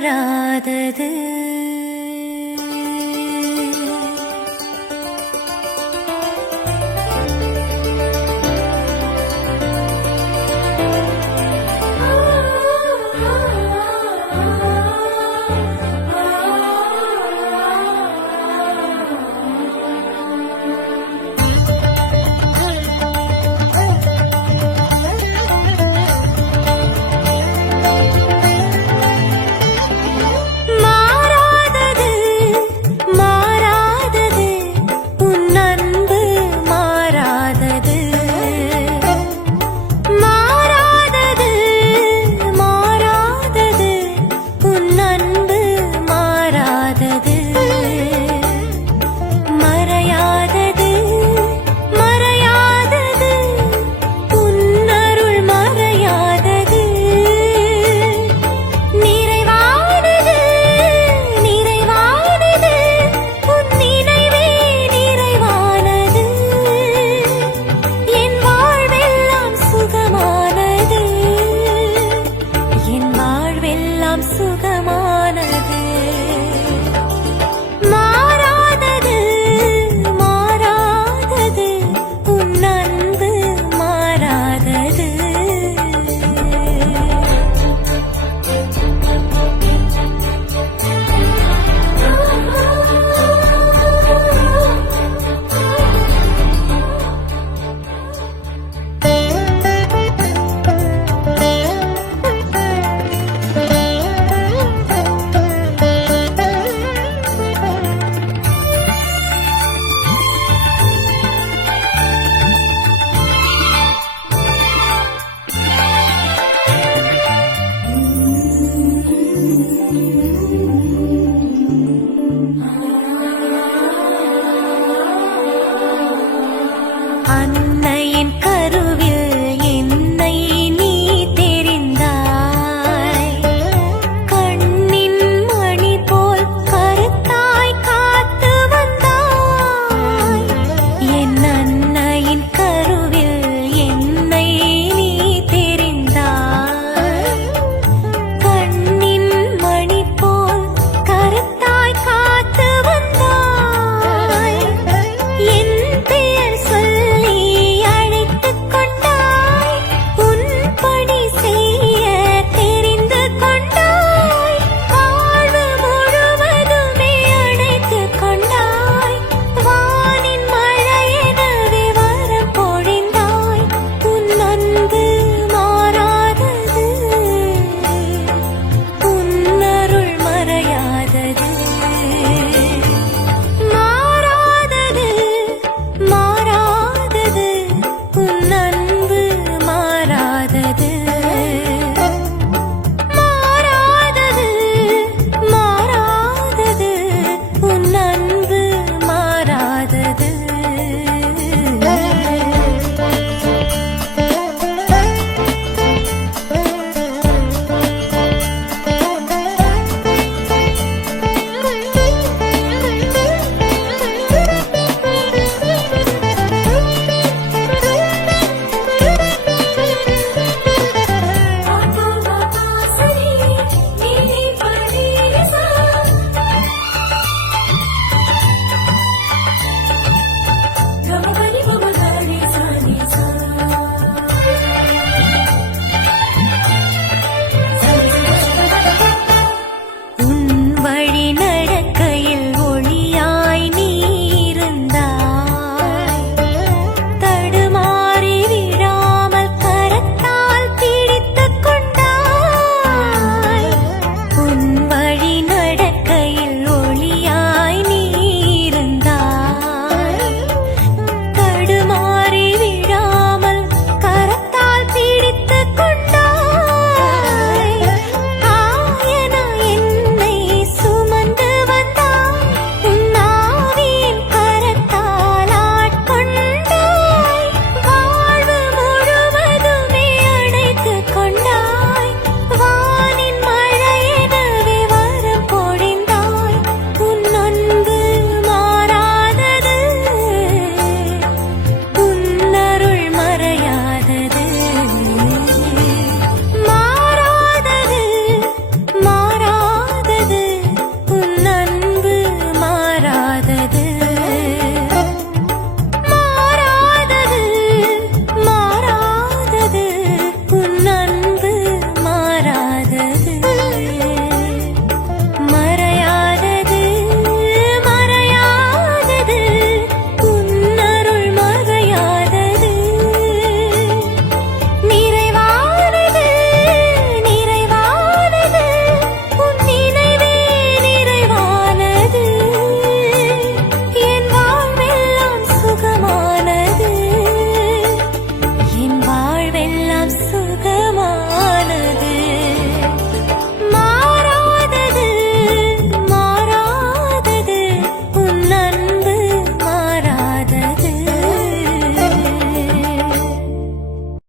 பாராதது அன்னையின்